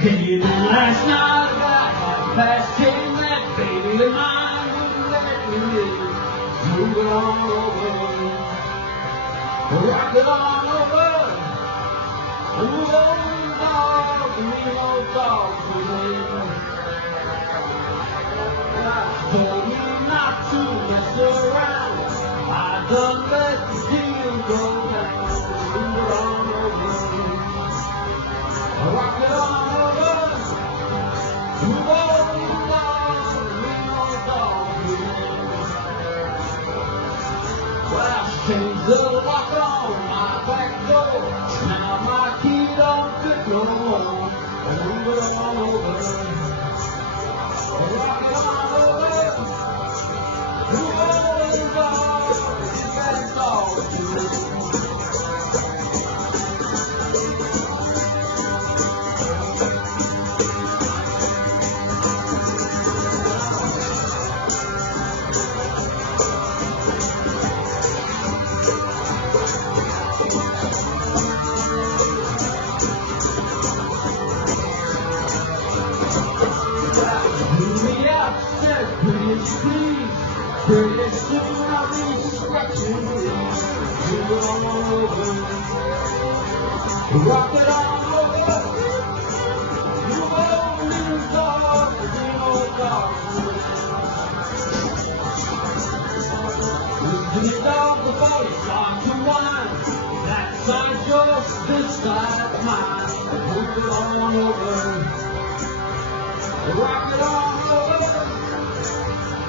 Can you do last night about half-past 10? That baby of mine wouldn't let me live. Move it on over, rock it on over. Move on, dog, and me old dogs with me. Told me not to mess around. I done let the deal go down. Move it on over, rock it on over. Move on, dog, and me old dogs with me. Well, I changed the lock on my back door. Now my key don't fit no more. Move it on over, rock it on over. Move on, dog, get that dog to me. Pretty soon I'll be scratching you. Move it on over, rock it on over. Move on, little dog, the old dog. Listen to dog, the boys start to whine. That side's yours, this side's mine. Move it on over, rock it on over.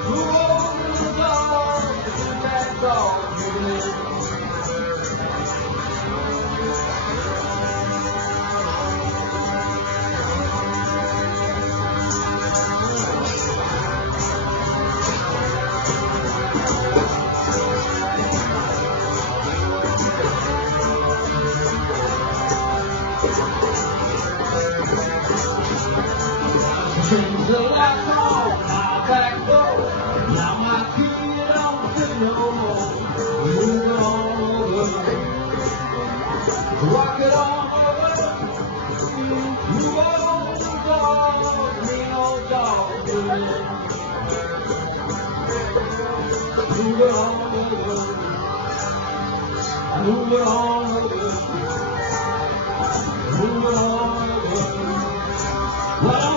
Move on. Change the lights on my back door. Now my key don't fit no more. Move it on over, rock it on over. Move on, dog, mean old dog. Move it on over, move it on over, move it on over.